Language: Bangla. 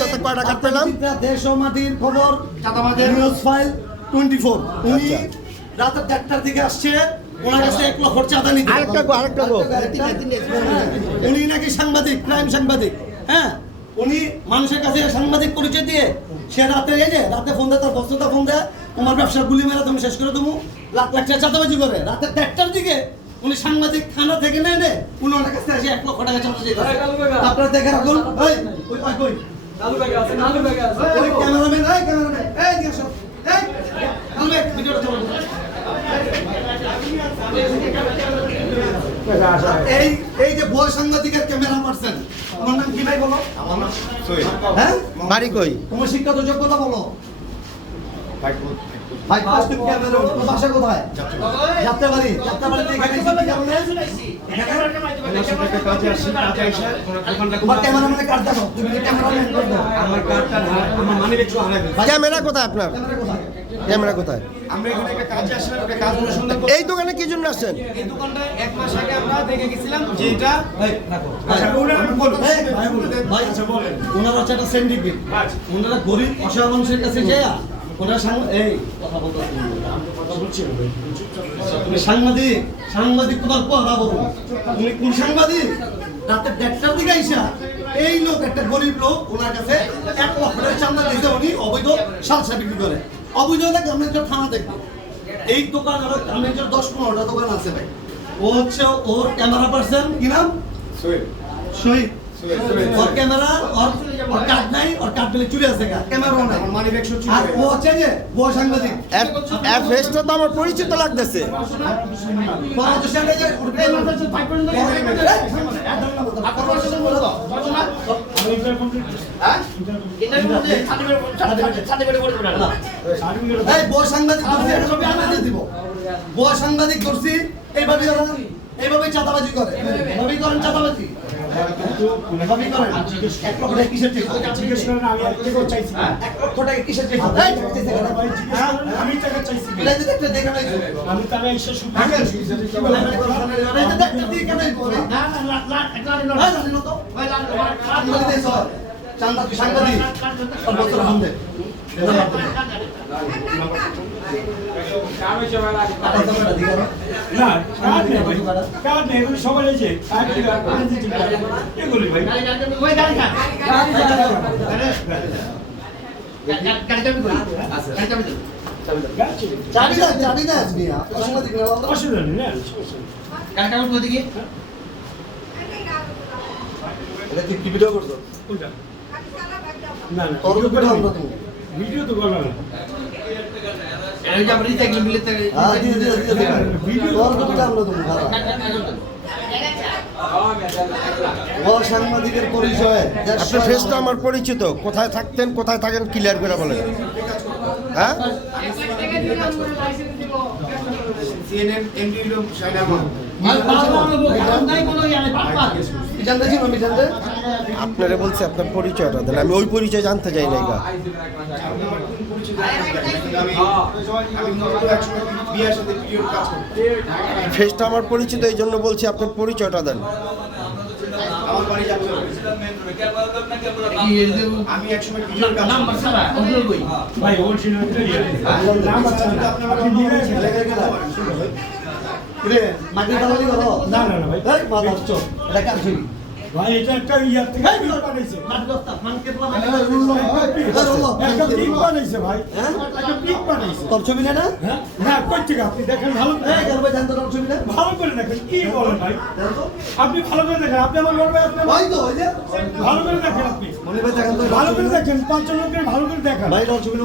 সাথে কয় টাকা পেলাম? দেশ ও মাটির খবর চাঁদাবাজের নিউজ ফাইল 24। উনি রাতে 1টার দিকে আসছে, ওনার কাছে 1 লক্ষ চাঁদা নিতে। আরেকটা গো। উনি নাকি সাংবাদিক, ক্রাইম সাংবাদিক। হ্যাঁ, উনি মানুষের কাছে সাংবাদিক পরিচয় দিয়ে সে রাতে রাতে ফোন দেয়, তার বস্তুতা ফোন দেয়, তোমার ব্যবসা গুলি মেরে তুমি শেষ করে দেবো, লাখ লাখ টাকা চাঁদাবাজি করে। রাতে 1টার দিকে উনি সাংবাদিক থানা থেকে নেয় উনি ওনার কাছে এসে 1 লক্ষ টাকা চাঁদা চাইছে। আপনারা দেখে রাখুন। ক্যামেরাম্যান, এই যে বয় সাংবাদিকের ক্যামেরা মারছেন, তোমার নাম কি ভাই বলো? হ্যাঁ, বাড়ি কই? তোমার শিক্ষাগত যোগ্যতা বলো। ভাই ফার্স্ট ক্যামেরা, তোমার বাসা কোথায়? যাত্রাবাড়িতে এখানে তোমার ক্যামেরাম্যানের কার্ড দাও, তুমি ক্যামেরাম্যান করে দাও। আমার কার্ডটা আমার মানিব্যাগ সহ হারাই ফেলছি। ক্যামেরা কোথায় আপনার? ক্যামেরা কোথায়? আমরা এখানে একটা কাজে আসলাম, একটা কাজ অনুসন্ধান করতে। এই দোকানে কি জন্য আসছেন? এই দোকানটা 1 মাস আগে আমরা দেখে গেছিলাম যে এটা ওনারা হচ্ছে একটা সিন্ডিকেট। ওনারা গরিব অসহায় মানুষের কাছে যায়, ওনারা এই কথা বলছি। তুমি সাংবাদিক তোমার কথা বলো। তুমি কোন সাংবাদিক? রাতে 1টার দিকে আইসা এই লোক, একটা গরিব লোক, ওনার কাছে 1 লক্ষ টাকা চাঁদা দিতে উনি অবৈধ সালসা বিক্রি করে। অবৈধ হলে গার্মেন্টসের থানা দেখবে। এই দোকান আর গার্মেন্টসের 10-15টা দোকান আছে ভাই। ও হচ্ছে ওর ক্যামেরা পার্সন, কি নাম? শহীদ। ওর ক্যামেরা, ওর কার্ড নাই, ওর কার্ড পেলে চুরি আছে, ক্যামেরা নাই, মানিব্যাগ সহ চুরি আর হয়ে ও হচ্ছে যে বড় সাংবাদিক। এর ফেসটা তো আমার পরিচিত লাগতেছে। সাংবাদিক ধরছি এইভাবে চাঁদাবাজি করে, এভাবেই করেন চাঁদাবাজি। কিসের ঠিক? 1 লক্ষ টাকা কিসের ঠিক? আমি টাকা চাইছি। দেখা নাই আমি টাকা এসে শুধু সাংবাদিক না কার্ড নেই, সবাই এসে এগুলি ভাই অসুবিধা নেই না। কি ভিডিও করছো? না না ভিডিও তো করলাম না। সাংবাদিকের পরিচয় আপনার ফেসটা আমার পরিচিত। কোথায় থাকতেন, কোথায় থাকেন, ক্লিয়ার করে বলেন। হ্যাঁ, আপনারা বলছে আপনার পরিচয়টা দেন, আমি ওই পরিচয় জানতে চাই না। ফেসটা আমার পরিচিত, এই জন্য বলছি আপনার পরিচয়টা দেন। ভাই অরিজিনাল না না না ভাই ভাই এটা একটা ইয়ার থেকে বানাইছে, একটা পিক বানাইছে ভাই, একটা পিক বানাইছে। তোর ছবি না? না কই থেকে আপনি দেখেন ভালো ছবি না ভালো করে দেখেন। কি বলেন ভাই? আপনি ভালো করে দেখেন, আপনি আমার বলবেন আপনি ভালো করে দেখেন, আপনি মনে ভাই দেখেন, ভালো করে দেখেন, 5 জনকে ভালো করে দেখেন ভাই। ছবি